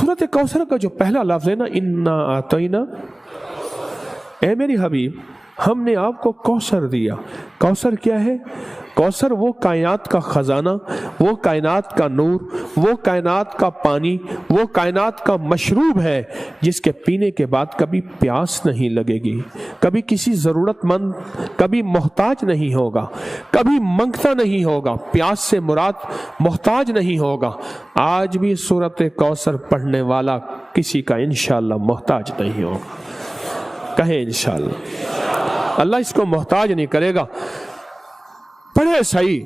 सूरत कौसर का जो पहला लफ्ज़ है ना, इन्ना आतैना, ए मेरी हबीब हमने आपको कौसर दिया। कौसर क्या है? कौसर वो कायनात का ख़जाना, वो कायनात का नूर, वो कायनात का पानी, वो कायनात का मशरूब है जिसके पीने के बाद कभी प्यास नहीं लगेगी, कभी किसी ज़रूरतमंद, कभी मोहताज नहीं होगा, कभी मंगता नहीं होगा। प्यास से मुराद मोहताज नहीं होगा। आज भी सूरत कौसर पढ़ने वाला किसी का इंशाअल्लाह मोहताज नहीं होगा। कहे इंशाअल्लाह। अल्लाह इसको मोहताज नहीं करेगा। पढ़े सही,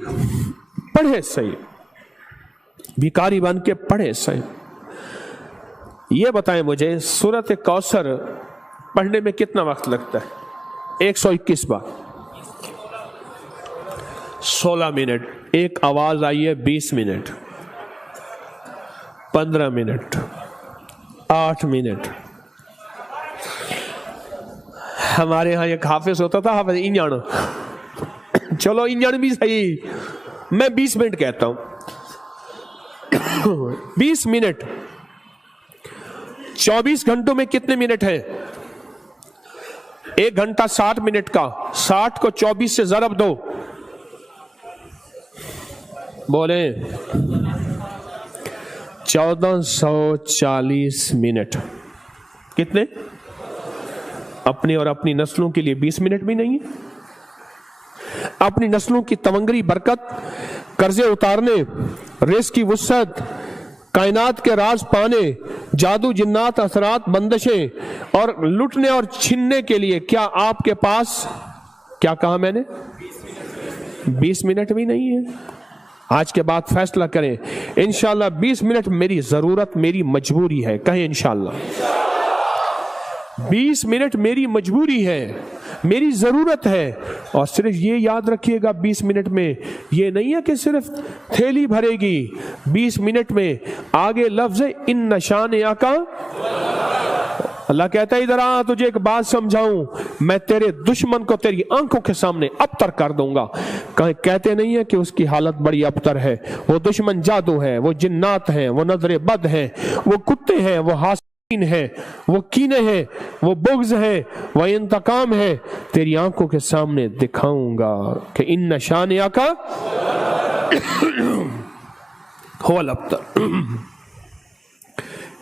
पढ़े सही, भिखारी बन के पढ़े सही। ये बताएं मुझे, सूरत कौसर पढ़ने में कितना वक्त लगता है? 121 बार, 16 मिनट। एक आवाज आई है 20 मिनट, 15 मिनट, 8 मिनट। हमारे यहाँ एक हाफिज होता था, हाफिज इंजन, चलो इंजन भी सही, मैं 20 मिनट कहता हूं। 20 मिनट 24 घंटों में कितने मिनट है? 1 घंटा 60 मिनट का, 60 को 24 से ज़रब दो, बोले 1440 मिनट। कितने? अपने और अपनी नस्लों के लिए 20 मिनट भी नहीं है। अपनी नस्लों की तवंगरी बरकत, कर्जे उतारने, रिज़्क़ की वुसअत, कायनात के राज पाने, जादू जिन्नात असरात बंदिशें और लुटने और छीनने के लिए क्या आपके पास, क्या कहा मैंने, 20 मिनट भी नहीं है? आज के बाद फैसला करें, इंशाअल्लाह 20 मिनट मेरी जरूरत, मेरी मजबूरी है। कहें इंशाअल्लाह। 20 मिनट मेरी मजबूरी है, मेरी ज़रूरत है। और सिर्फ ये याद रखिएगा, 20 मिनट में ये नहीं है कि सिर्फ थैली भरेगी। 20 मिनट में आगे लफ्ज़ है इन नशान आका। अल्लाह कहता है इधर आ, तुझे एक बात समझाऊं, मैं तेरे दुश्मन को तेरी आंखों के सामने अबतर कर दूंगा। कहते नहीं है कि उसकी हालत बड़ी अबतर है। वो दुश्मन जादू है, वो जिन्नात हैं, वो नजर बद हैं, वो कुत्ते हैं, वो हासिन है, वो कीने हैं, वो बुग़्ज़ है, वो इंतकाम है। तेरी आंखों के सामने दिखाऊंगा कि इन नशान आका हुवल अबतर,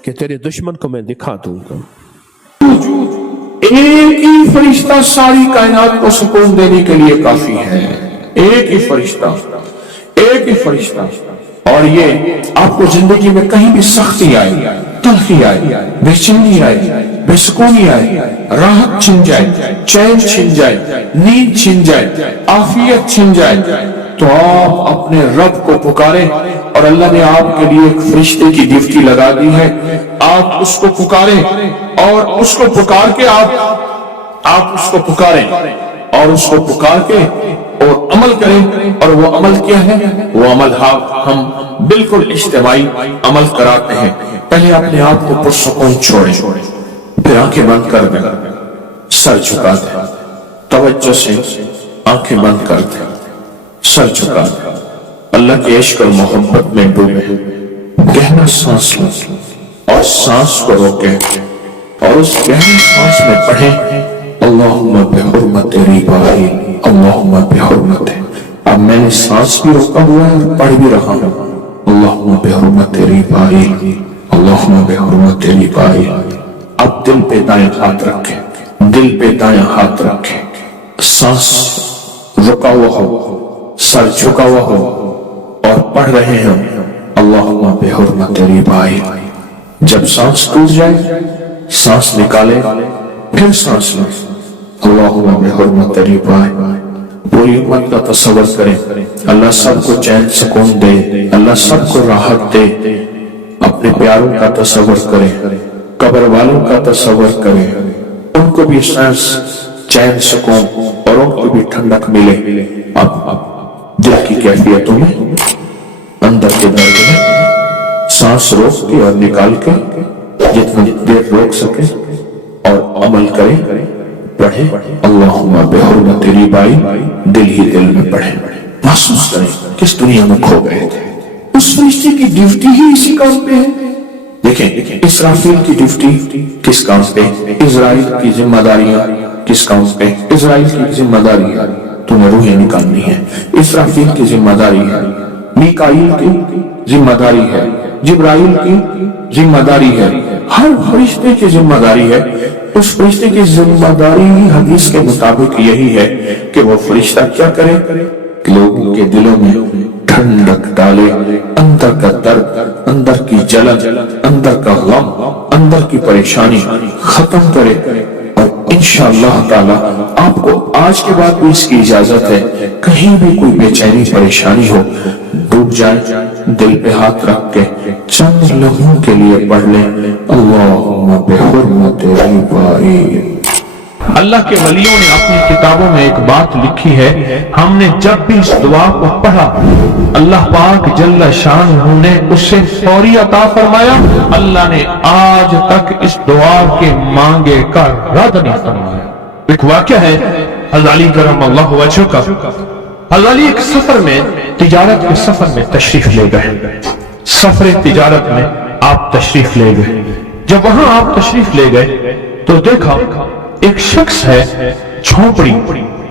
कि तेरे दुश्मन को मैं दिखा दूंगा। एक ही फरिश्ता सारी कायनात को सुकून देने के लिए काफी है। एक ही फरिश्ता, एक ही फरिश्ता। और ये आपको जिंदगी में कहीं भी सख्ती आए, तलखी आए, बेचैनी आए, बेसुकूनी आए, राहत छिन जाए, चैन छिन जाए, नींद छिन जाए, आफियत छिन जाए, तो आप अपने रब को पुकारें। और अल्लाह ने आपके लिए एक फरिश्ते की ड्यूटी लगा दी है। आप उसको पुकारें और उसको पुकार के आप उसको पुकारें और उसको पुकार के और अमल करें। और वो अमल क्या है? वो अमल हम बिल्कुल इज्तिमाई अमल कराते हैं। पहले अपने आप को पुरसुकून छोड़ें, फिर आंखें बंद कर दें, सर झुका दें, तवज्जो से आंखें बंद कर दें, सर झुका दें, अल्लाह के इश्क और मोहब्बत में डूबे, गहरा सांस लें और सांस को रोकें और उस गहरी सांस में पढ़ें अल्लाहुम्मा बिहुर्मत रिबाई, अल्लाहुम्मा बिहुर्मत। अब मैंने सांस भी रोका हुआ है और पढ़ भी रहा हूं अल्लाहुम्मा बिहुर्मत रिबाई, अल्लाहुम्मा बिहुर्मत रिबाई। अब दिल पे दायां हाथ रखें, दिल पे दायां हाथ रखें, सांस रुका हुआ हो, सर झुका हुआ हो और पढ़ रहे हैं अल्लाहुम्मा बिहुर्मत रिबाई। जब सांस टूट जाए, सांस निकाले, फिर सांस लें अल्लाहुम्मा बिहुर्मत रिबाई। पूरी उम्मत का तसव्वुर करें, अल्लाह सबको चैन सुकून दे, अल्लाह सबको राहत दे। अपने प्यारों का तसव्वुर करें, कब्र वालों का तसव्वुर करें, उनको भी सांस चैन सुकून और उनको भी ठंडक मिले। अब दिल की कैफियतों में, अंदर के दर्द में सांस रोक के और निकाल के जितनी देर रोक सके और अमल करें, पढ़े अल्लाहुम्मा बिहुर्मत रिबाई, दिल ही दिल में पढ़े। महसूस करें किस दुनिया में खो गए थे। उस फरिश्ते की ड्यूटी ही इसी काम पे है। देखें, इसराफील की ड्यूटी किस काम पे, इजराइल की जिम्मेदारियां किस काम पे, इजराइल की जिम्मेदारी है तुम्हें रूहें निकालनी है, इसराफील की जिम्मेदारी है, मीकाईल की जिम्मेदारी है, जिब्राइल की जिम्मेदारी है, हर फरिश्ते की जिम्मेदारी है। उस फरिश्ते की जिम्मेदारी ही हदीस के मुताबिक यही है कि वो फरिश्ता क्या करे, लोगों के दिलों में ठंडक डाले, अंदर का दर्द, अंदर की जलन, अंदर का गम, अंदर की परेशानी खत्म करे। और इंशाअल्लाह ताला आपको आज के बाद भी इसकी इजाजत है, कहीं भी कोई बेचैनी परेशानी हो, डूब जाए, दिल पे हाथ रख के चंद लम्हों के लिए पढ़ लें, अल्लाहुम्मा बिहुर्मति रिबाई। अल्लाह के वलियों ने अपनी किताबों में एक बात लिखी है, हमने जब भी इस दुआ को पढ़ा अल्लाह पाक जल्ल शान ने उससे फौरी अता फरमाया। अल्लाह ने आज तक इस दुआ के मांगे का रद्द नहीं फरमाया। एक वाक़या है हज़रत अली करमल्लाहु वजहू का। हज़रत अली एक सफर में, तिजारत के सफर में तशरीफ ले गए। सफर तिजारत में आप तशरीफ ले गए। जब वहां आप तशरीफ ले गए तो देखा एक शख्स है, झोपड़ी,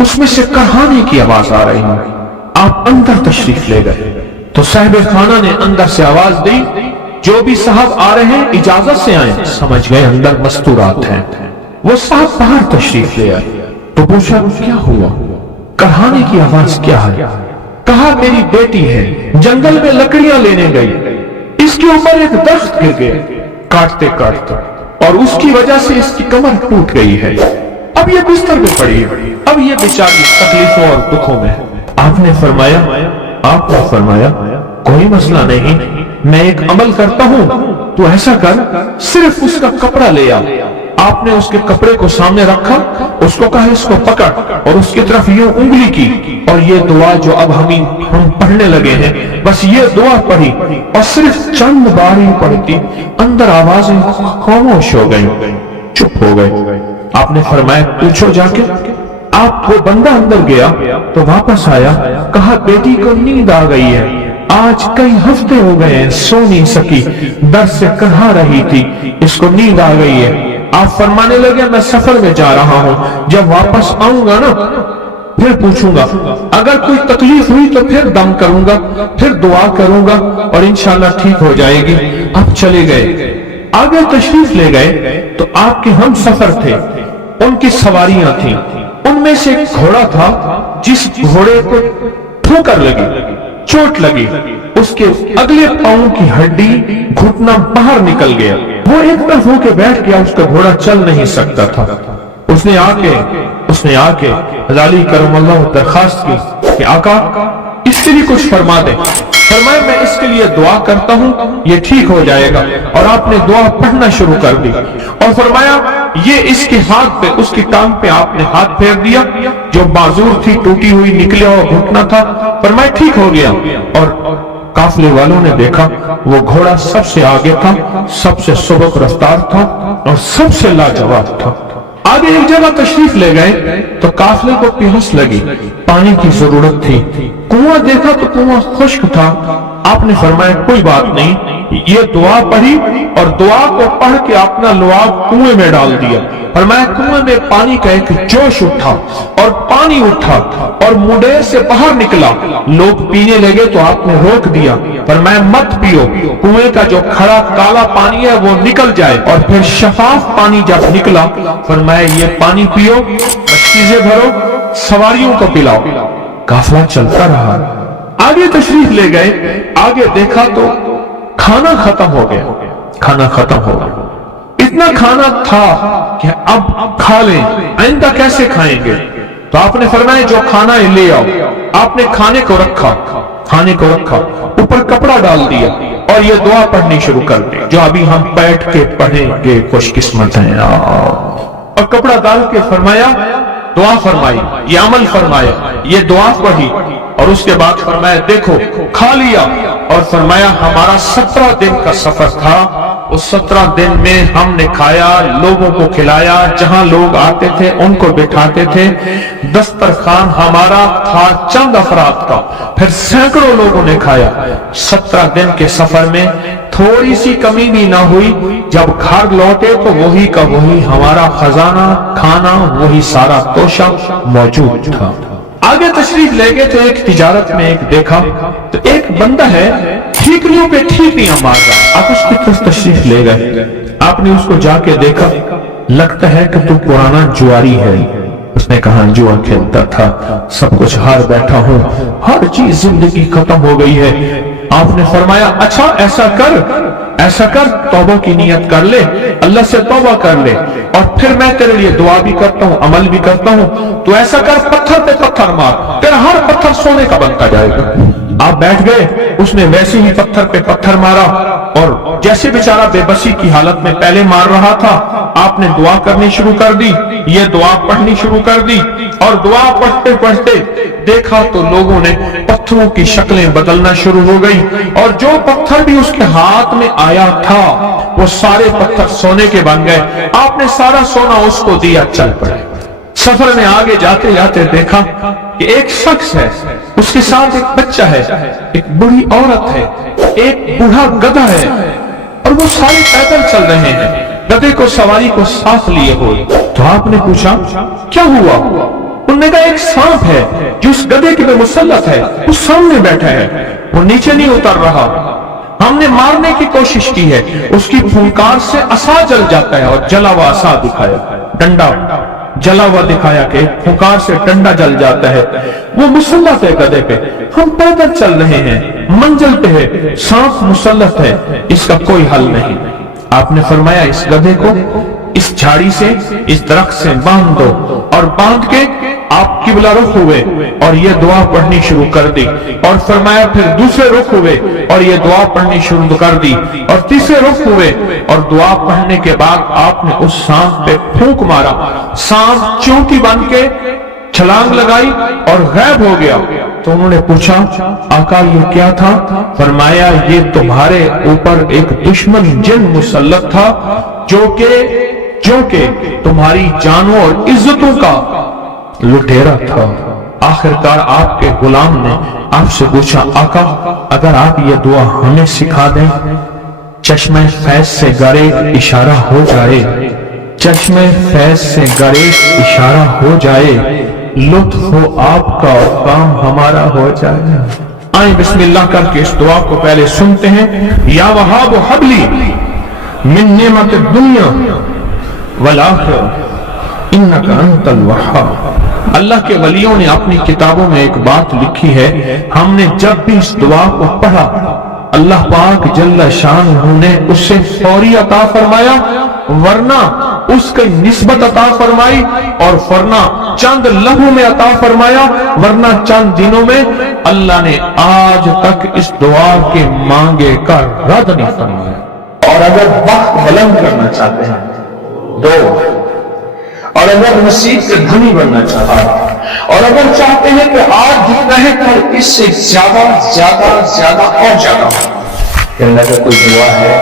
उसमें से कहानी की आवाज आ रही है। आप अंदर तशरीफ ले गए तो साहिब खाना ने अंदर से आवाज दी, जो भी साहब आ रहे हैं इजाजत से आए। समझ गए अंदर मस्तूरात हैं। वो साहब बाहर तशरीफ ले आए तो पूछा क्या हुआ, कहानी की आवाज क्या है? कहा मेरी बेटी है, जंगल में लकड़ियां लेने गई, इसके ऊपर एक दरख्त गिर गया काटते काटते, और उसकी वजह से इसकी कमर टूट गई है। अब ये बिस्तर पे पड़ी है, अब ये बेचारी तकलीफों और दुखों में है। आपने फरमाया कोई मसला नहीं, मैं एक अमल करता हूं, तू ऐसा कर, सिर्फ उसका कपड़ा ले आ। आपने उसके कपड़े को सामने रखा, उसको कहा इसको पकड़, और उसकी तरफ यूं उंगली की, और ये दुआ जो अब हम पढ़ने लगे हैं, बस ये दुआ पढ़ी और सिर्फ चंद बार ही पढ़ती, अंदर आवाजें खामोश हो गई, चुप हो गए। आपने फरमाया पूछो जाके। आप वो बंदा अंदर गया तो वापस आया, कहा बेटी को नींद आ गई है, आज कई हफ्ते हो गए हैं, सो नहीं सकी, दर्द से करहा रही थी, इसको नींद आ गई है। आप फरमाने लगे मैं सफर में जा रहा हूं, जब वापस आऊंगा ना फिर पूछूंगा, अगर कोई तकलीफ हुई तो फिर दम करूंगा, फिर दुआ करूंगा और इंशाल्लाह ठीक हो जाएगी। अब चले गए, आगे तशरीफ ले गए तो आपके हम सफर थे, उनकी सवारियां थी, उनमें से एक घोड़ा था, जिस घोड़े को ठोकर लगी, चोट लगी, उसके अगले पांव की हड्डी घुटना बाहर निकल गया, वो एक तरफ होके बैठ गया, उसका घोड़ा चल नहीं सकता था। उसने आके अली करमल्लाहु दरखास्त की कि आका इसके लिए कुछ फरमा दे। फरमाया मैं इसके लिए दुआ करता हूं, ये ठीक हो जाएगा। और आपने दुआ पढ़ना शुरू कर दी और फरमाया ये इसके हाथ पे, उसकी टांग पे आपने हाथ फेर दिया, जो बाजूर थी टूटी हुई निकला हुआ घुटना था, फरमाया ठीक हो गया। और काफिले वालों ने देखा वो घोड़ा सबसे आगे था, सबसे सुबक रफ्तार था और सबसे लाजवाब था। आगे एक जगह तशरीफ ले गए तो काफिले को प्यास लगी, पानी की जरूरत थी, कुआं देखा तो कुआं खुश्क था। आपने फरमाया कोई बात नहीं, ये दुआ पढ़ी और दुआ को पढ़ के अपना लुआब कुएं में डाल दिया। फरमाया कुएं में पानी का एक जोश उठा और पानी उठा और मुंडेर से बाहर निकला, लोग पीने लगे तो आपने रोक दिया। फरमाया मत पियो, कुएं का जो खड़ा काला पानी है वो निकल जाए। और फिर शफाफ पानी जब निकला, फरमाया ये पानी पियो, चीजें भरो, सवारियों को पिलाओ। काफिला चलता रहा, आगे तशरीफ ले गए, आगे देखा तो खाना खत्म हो गया, इतना खाना था कि अब खा लें, आइंदा कैसे खाएंगे? तो आपने फरमाया जो खाना है ले आओ। आपने खाने को रखा, ऊपर कपड़ा डाल दिया और ये दुआ पढ़नी शुरू कर दी, जो अभी हम बैठ के पढ़ेंगे, खुशकिस्मत हैं। और कपड़ा डाल के फरमाया दुआ फरमाई, ये अमल फरमाया, ये दुआ पढ़ी और उसके बाद फरमाया देखो खा लिया। और फरमाया हमारा 17 दिन का सफर था, उस 17 दिन में हमने खाया, लोगों को खिलाया, जहां लोग आते थे उनको बिठाते थे। दस्तरखान हमारा था चंद अफराद का, फिर सैकड़ों लोगों ने खाया। 17 दिन के सफर में थोड़ी सी कमी भी ना हुई। जब घर लौटे तो वही का वही हमारा खजाना, खाना, वही सारा तोशा मौजूद था। आगे तशरीफ ले गए तो एक तिजारत में एक देखा तो एक बंदा है ठीकरियों पे ठीकरियां मार रहा। आप उसकी तरफ तशरीफ ले गए, आपने उसको जाके देखा, लगता है कि तू पुराना जुआरी है। उसने कहा जुआ खेलता था, सब कुछ हार बैठा हूं, हर चीज जिंदगी खत्म हो गई है। आपने फरमाया अच्छा ऐसा कर तौबा की नियत कर ले, अल्लाह से तौबा कर ले, और फिर मैं तेरे लिए दुआ भी करता हूँ, अमल भी करता हूँ। तो ऐसा कर, पत्थर पे पत्थर मार, तेरा हर पत्थर सोने का बनता जाएगा। आप बैठ गए, उसने वैसे ही पत्थर पे पत्थर मारा, और जैसे बेचारा बेबसी की हालत में पहले मार रहा था, आपने दुआ करनी शुरू कर दी, ये दुआ पढ़नी शुरू कर दी, और दुआ पढ़ते पढ़ते देखा तो लोगों ने पत्थरों की शक्लें बदलना शुरू हो गई, और जो पत्थर भी उसके हाथ में आया था वो सारे पत्थर सोने के बन गए। आपने सारा सोना उसको दिया, चल पड़े। सफर में आगे जाते जाते देखा कि एक शख्स है, उसके साथ एक बच्चा है, एक बूढ़ी औरत है, एक बूढ़ा गधा है, और वो सारे पैदल चल रहे हैं, गधे को सवारी को साथ लिए हुए। तो आपने पूछा क्या हुआ? उन्होंने कहा एक सांप है जो उस गधे के पे मुसल्लत है, उस सामने बैठा है, वो नीचे नहीं उतर रहा। हमने मारने की कोशिश की है, उसकी फुंकार से असा जल जाता है, और जला हुआ असा दिखाया, डंडा जला हुआ दिखाया कि फुंकार से डंडा जल जाता है। वो मुसल्लत है गधे पे, हम पैदल चल रहे हैं, मंजिल पे है, सांप मुसल्लत है, इसका कोई हल नहीं। आपने फरमाया इस गधे को इस झाड़ी से, इस दरख्त से बांध दो, और बांध के आप किबला रुख हुए और ये दुआ पढ़नी शुरू कर दी, और फरमाया फिर दूसरे रुख हुए और ये दुआ पढ़नी शुरू कर दी, और तीसरे रुख हुए, और दुआ पढ़ने के बाद आपने उस सांप पे फूंक मारा। सांप चौंकी बन के छलांग लगाई और गायब हो गया। तो उन्होंने पूछा आका ये क्या था? फरमाया ये तुम्हारे ऊपर एक दुश्मन जिन मुसल्लत था जो के तुम्हारी जानों और इज्जतों का लुटेरा था। आखिरकार आपके गुलाम ने आपसे पूछा आका अगर आप ये दुआ हमें सिखा दें, चश्मे फैज से गरे इशारा हो जाए, चश्मे फैज से गरे इशारा हो जाए, लुत्फ हो आपका और काम हमारा हो जाए। आए बिस्मिल्लाह करके इस दुआ को पहले सुनते हैं। या वहाब हबली मिन नेमत दुनिया वल आखिरह इन्नका अंतल वहाब। अल्लाह के वलियों ने अपनी किताबों में एक बात लिखी है, हमने जब भी इस दुआ को पढ़ा अल्लाह पाक जल्ल शान ने उससे फौरी अता फरमाया, वरना उसकी निस्बत अता फरमाई, और वरना चंद लम्हों में अता फरमाया, वरना चंद दिनों में। अल्लाह ने आज तक इस दुआ के मांगे का रद्द नहीं फरमाया। और अगर वक्त बुलंद करना चाहते हैं दो, और अगर नसीब से धनी बनना चाहते हैं, और अगर चाहते हैं कि आज जो रहे कल इससे ज्यादा ज्यादा ज्यादा और ज्यादा, अगर कोई दुआ है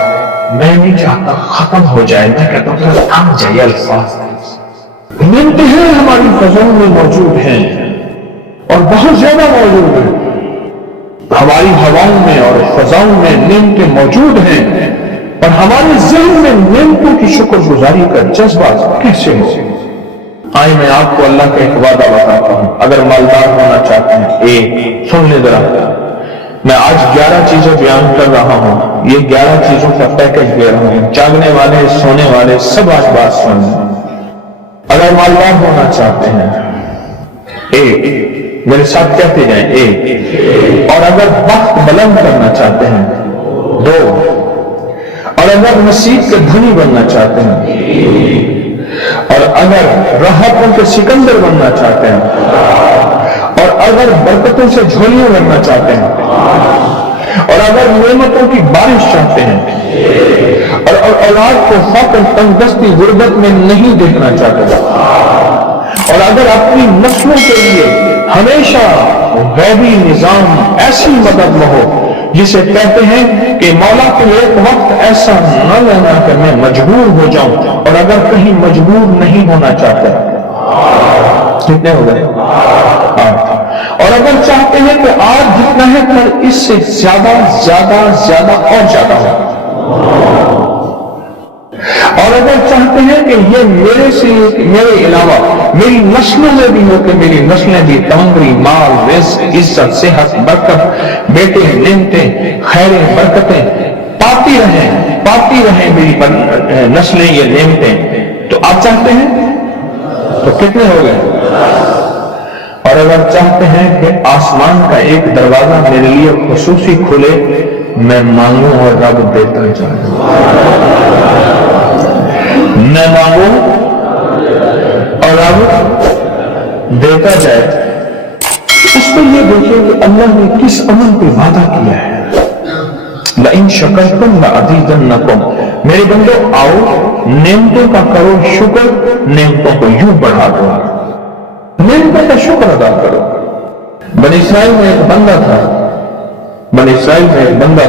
मैं नहीं चाहता खत्म हो जाए, मैं कहता हूँ थम जाइए। अल्फाज मिलते हैं हमारी फजाओं में मौजूद हैं और बहुत ज्यादा मौजूद है, हमारी हवाओं में और फजाओं में नेमतें मौजूद हैं, और हमारे ज़हन में नेमतों की शुक्रगुजारी का जज्बा कैसे हो। आइए मैं आपको अल्लाह का एक वादा बताता हूं, अगर मालदार होना चाहते हैं, एक सुन ले जरा, मैं आज 11 चीजें बयान कर रहा हूं, ये 11 चीजों का पैकेज दे रहा हूं, जागने वाले सोने वाले सब आज बात सुन। अगर मालदार होना चाहते हैं, एक, मेरे साथ कहते जाएं, एक, और अगर वक्त बुलंद करना चाहते हैं, दो, और अगर नसीब के धनी बनना चाहते हैं, और अगर राहतों के सिकंदर बनना चाहते हैं, और अगर बरकतों से झोलियां भरना चाहते हैं, और अगर नेमतों की बारिश चाहते हैं, और औलाद को फक्र तंगदस्ती गुर्बत में नहीं देखना चाहते, और अगर अपनी नस्लों के लिए हमेशा गैबी निजाम ऐसी मदद में हो جسے کہتے ہیں کہ مولا کو ایک وقت ایسا نہ لینا کہ میں مجبور ہو جاؤں، اور اگر کہیں مجبور نہیں ہونا چاہتے، کتنے ہو گئے؟ 8۔ اور اگر چاہتے ہیں کہ آج جتنا ہے پر اس سے زیادہ زیادہ زیادہ اور زیادہ ہو، اور اگر چاہتے ہیں کہ یہ میرے علاوہ میری نسلوں میں بھی ہو کہ میری نسلیں بھی تمغری، مال، رزق، عزت، صحت، برکت، بیٹے، نعمتیں، خیریں، برکتیں پاتی رہیں میری نسلیں یہ نعمتیں، تو آپ چاہتے ہیں تو کتنے ہو گئے؟ اور اگر چاہتے ہیں کہ آسمان کا ایک دروازہ میرے لیے خصوصی کھلے، میں مانگوں اور رب دیتا جائے، میں مانگوں اور رب دیتا جائے۔ اس پر یہ دیکھیں کہ اللہ نے کس عمل پہ وعدہ کیا ہے، لَإِن شَكَرْتُمْ لَأَزِيدَنَّكُمْ، میرے بندو آؤ نعمتوں کا کرو شکر، نعمتوں کو یوں بڑھا دو، نعمتوں کا شکر ادا کرو۔ بنی اسرائیل میں ایک بندہ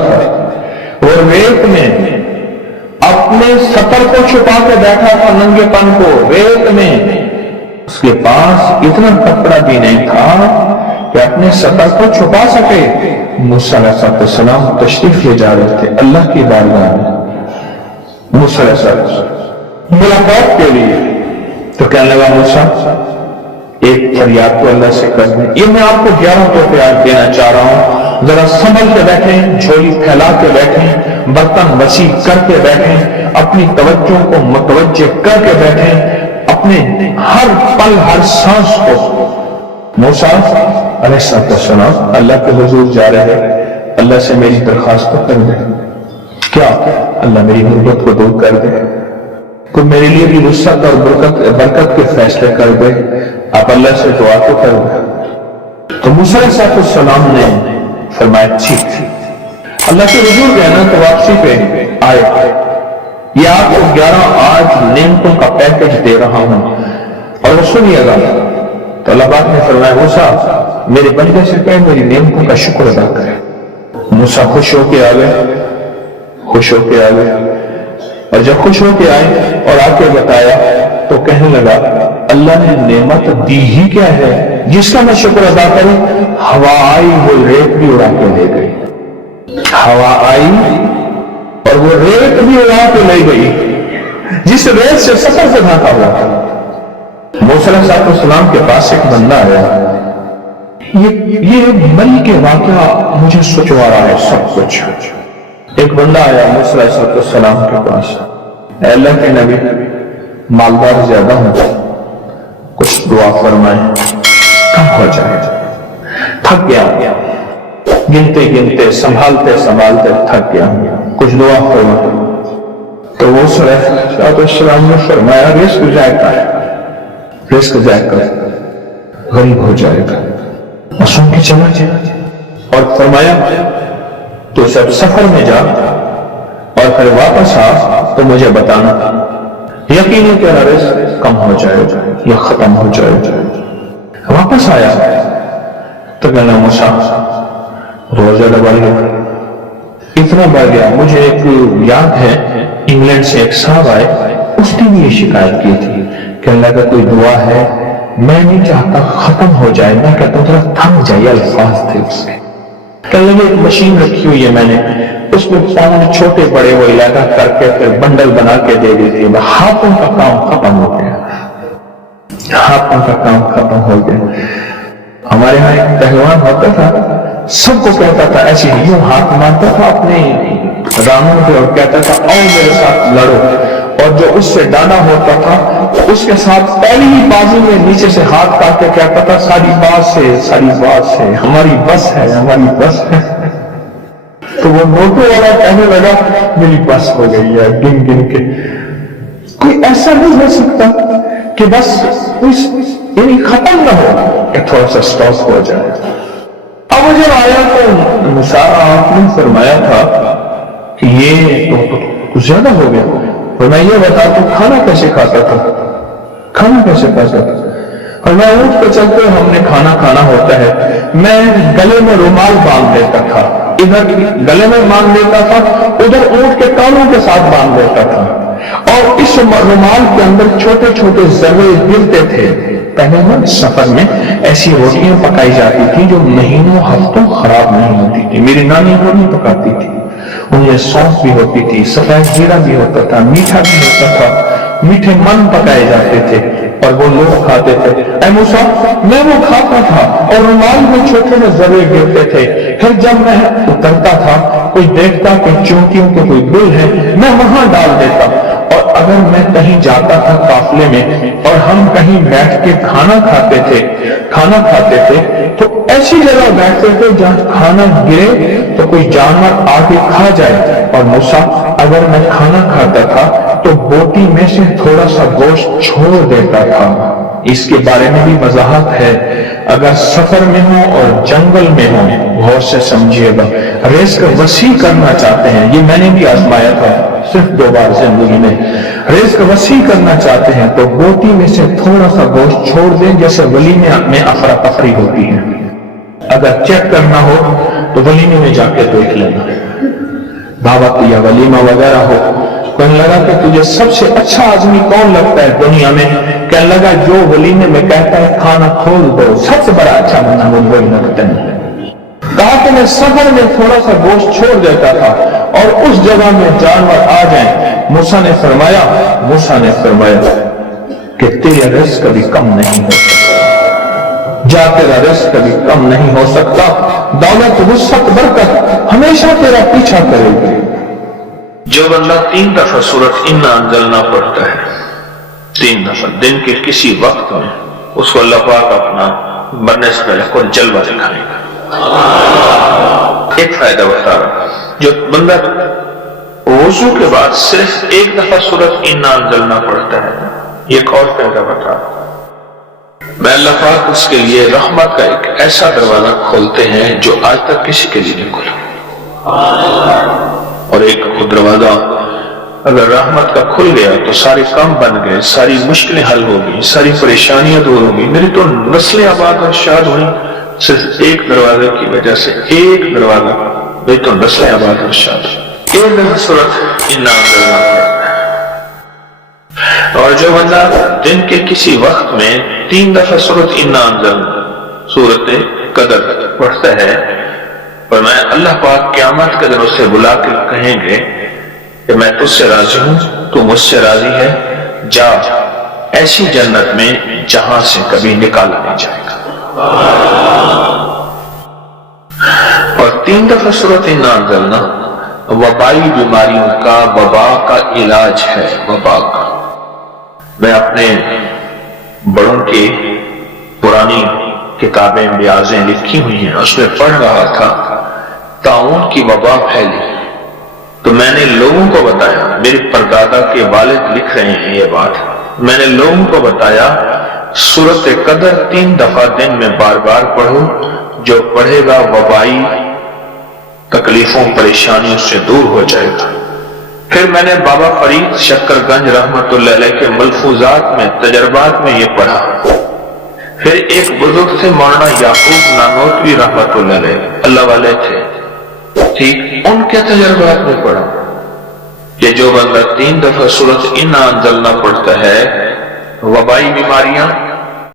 تھا، وہ ریت میں اپنے سطر کو چھپا کے بیٹھا تھا، ننگے پن کو ریت میں، اس کے پاس اتنا کپڑا بھی نہیں تھا کہ اپنے سطر کو چھپا سکے۔ موسیٰ علیہ السلام تشریف لے جا رہے تھے اللہ کی بارگاہ میں، موسیٰ علیہ السلام ملاقات کے لیے، تو کہنے لگا موسیٰ ایک فریاد تو اللہ سے کر دیں، یہ میں آپ کو 11 تحفے آج دینا چاہ رہا ہوں، ذرا سنبھل کے بیٹھیں، جھولی پھیلا کے بیٹھیں، برتن وسیع کر کے بیٹھیں، اپنی توجہ کو متوجہ کر کے بیٹھیں، اپنے ہر پل ہر سانس کو۔ موسیٰ علیہ السلام اللہ کے حضور جا رہے ہیں، اللہ سے میری درخواست کر دے، کیا اللہ میری غربت کو دور کر دے، کوئی میرے لیے بھی وسعت اور برکت کے فیصلے کر دے، آپ اللہ سے دعا تو کر دے۔ تو موسیٰ علیہ السلام نے فرمایا ٹھیک، اللہ کے حضور کہنا تو واپسی پہ آئے، یہ آپ کو 11 آج نعمتوں کا پیکج دے رہا ہوں، اور وہ سنیے گا۔ تو اللہ پاک نے فرمایا موسیٰ میرے بندے سے کہے میری نعمتوں کا شکر ادا کرے۔ موسیٰ خوش ہو کے آ گئے، اور جب خوش ہو کے آئے اور آ کے بتایا تو کہنے لگا اللہ نے نعمت دی ہی کیا ہے جس کا میں شکر ادا کروں؟ ہوا آئی وہ ریت بھی اڑا کے لے گئی، ہوا آئی اور وہ ریت بھی اڑا کے لے گئی، جس ریت سے سفر سے ڈھانکا ہوا تھا۔ موسیٰ علیہ السلام کے پاس ایک بندہ آیا، یہ مل کے واقعہ مجھے سوچوا رہا ہے سب کچھ۔ ایک بندہ آیا موسیٰ علیہ السلام کے پاس، اے اللہ کے نبی مالدار زیادہ ہوں، کچھ دعا فرمائیں، کم ہو جائے، تھک گیا، گنتے سنبھالتے تھک گیا، کچھ دعا فرمائیں۔ تو موسیٰ علیہ السلام نے فرمایا رزق ضائع کر، غریب ہو جائے گا، اور سن کے چلا جائے، اور فرمایا تو سب سفر میں جا اور پھر واپس آ تو مجھے بتانا، یقیناً تیرا رزق کم ہو جائے یا ختم ہو جائے۔ واپس آیا تو کہنا موسیٰ روزہ بڑھ گیا، اتنا بڑھ گیا، مجھے ایک یاد ہے انگلینڈ سے ایک صاحب آئے، اس نے بھی یہ شکایت کی تھی کہ اللہ کا کوئی دعا ہے، میں نہیں چاہتا ختم ہو جائے، میں کہتا ہوں ذرا تھم جائے، الفاظ تھے اس کے۔ کہنے لگے ایک مشین رکھی ہوئی ہے میں نے، اس میں پاؤں چھوٹے بڑے وہ علاقہ کر کے پھر بنڈل بنا کے دے دیتی ہے، ہاتھوں کا کام ختم ہو گیا، ہاتھوں کا کام ختم ہو گیا۔ ہمارے ہاں ایک پہلوان ہوتا تھا، سب کو کہتا تھا ایسے یوں ہاتھ مارتا تھا اپنے رانوں پہ اور کہتا تھا آؤ میرے ساتھ لڑو، اور جو اس سے ڈانا ہوتا تھا اس کے ساتھ پہلی ہی بازو میں نیچے سے ہاتھ کاٹ کے کہتا تھا ساری بات سے ہماری بس ہے۔ تو وہ نوٹوں والا کہنے لگا میری بس ہو گئی ہے، گن کے کوئی ایسا نہیں ہو سکتا کہ بس یعنی ختم نہ ہو، کہ تھوڑا سا سٹاپ ہو جائے۔ اب جب آیا تو موسیٰ آپ نے فرمایا تھا کہ یہ تو کچھ زیادہ ہو گیا، اور میں یہ بتا تو کھانا کیسے کھاتا تھا، اور میں اونٹ پہ چلتے ہم نے کھانا کھانا ہوتا ہے، میں گلے میں رومال باندھ دیتا تھا، इधर गले में बांध देता था, उधर ऊंट के कानों के साथ बांध देता था, और इस रुमाल के अंदर छोटे छोटे जर्रे गिरते थे। पहले ना सफर में ऐसी रोटियां पकाई जाती थी जो महीनों हफ्तों खराब नहीं होती थी। मेरी नानी वो नहीं पकाती थी, उनमें सौंफ भी होती थी, सफेद जीरा भी होता था, मीठा भी होता था, मीठे मन पकाए जाते थे और वो लोग खाते थे। ऐ मूसा, मैं वो खाता था और रुमाल में छोटे से जर्रे गिरते थे। फिर जब मैं उतरता था, कोई देखता कि चूंटियों के कोई बिल है, मैं वहां डाल देता। और अगर मैं कहीं जाता था काफले में और हम कहीं बैठ के खाना खाते थे तो ऐसी जगह बैठते थे जहां खाना गिरे तो कोई जानवर आके खा जाए। और मूसा, अगर मैं खाना खाता था तो बोटी में से थोड़ा सा गोश्त छोड़ देता था। इसके बारे में भी वजाहत है। अगर सफर में हो और जंगल में हो, गौर से समझिएगा, रिस्क वसी करना चाहते हैं, ये मैंने भी आजमाया था सिर्फ 2 बार जिंदगी में। रिस्क वसी करना चाहते हैं तो बोटी में से थोड़ा सा गोश्त छोड़ दें, जैसे वलीमे में अफरा तफरी होती है। अगर चेक करना हो तो वलीमे में जाके देख लेना, दावत या वलीमा वगैरह हो। कहने लगा कि तुझे सबसे अच्छा आदमी कौन लगता है दुनिया में? कहने लगा जो वलीमे में कहता है खाना खोल दो, सबसे बड़ा अच्छा बंदा वो वही लगता है। कहा कि मैं सफर में थोड़ा सा गोश्त छोड़ देता था और उस जगह में जानवर आ जाए। मूसा ने फरमाया कि तेरा रिस्क कभी कम नहीं हो सकता, जा तेरा रिस्क कभी कम नहीं हो सकता। दौलत, वुसअत, बरकत हमेशा तेरा पीछा करेगी। जो बंदा 3 दफा सूरत इन्ना अंज़लना पढ़ता है, 3 दफा दिन के किसी वक्त में, उसको अल्लाह पाक अपना मरने से पहले कोई जलवा दिखाएगा। एक फायदा बता रहा, जो बंदा वुज़ू के बाद सिर्फ 1 दफा सूरत इन्ना अंज़लना पढ़ता है, एक और फायदा बता रहा, मैं अल्लाह पाक उसके लिए रहमत का एक ऐसा दरवाजा खोलते हैं जो आज तक किसी के लिए नहीं खुला। और एक दरवाजा अगर रहमत का खुल गया तो सारे काम बन गए, सारी मुश्किलें हल हो गई, सारी परेशानियां दूर हो गई। मेरी तो नस्लें आबाद और शाद हुई सिर्फ एक दरवाजे की वजह से। एक दरवाजा, मेरी तो नस्लें आबाद और शाद। एक दफा सूरत इन्ना अंज़लना पढ़ता है। और जो बंदा दिन के किसी वक्त में 3 दफा सूरत इन्ना अंज़लना, सूरत कदर पढ़ता है, और मैं अल्लाह पाक क़यामत के दिन उससे बुला के कहेंगे कि मैं तुझसे राजी हूं, तू मुझसे राजी है, जा ऐसी जन्नत में जहां से कभी निकाला नहीं जाएगा। और 3 दफा सूरत इन्ना अंज़लना वबाई बीमारियों का, वबा का इलाज है, वबा का। मैं अपने बड़ों की पुरानी किताबें ब्याजें लिखी हुई हैं, उसमें पढ़ रहा था ताउन की वबा फैली, तो मैंने लोगों को बताया, मेरे परदादा के वालिद लिख रहे हैं ये बात, मैंने लोगों को बताया सूरत कदर 3 दफा दिन में बार बार पढ़ो, जो पढ़ेगा वबाई तकलीफों परेशानियों से दूर हो जाएगा। फिर मैंने बाबा फरीद शक्करगंज रहमतुल्लाह अलैह के मलफूजात में, तजर्बात में ये पढ़ा। फिर एक बुजुर्ग थे मौलाना याकूब नानोतवी रहमतुल्लाह अलैह, अल्लाह वाले थे, ठीक, उनके तजर्बात में पढ़ा कि जो बंदा 3 दफा सूरत इन्ना अंज़लना पढ़ता है, वबाई बीमारियां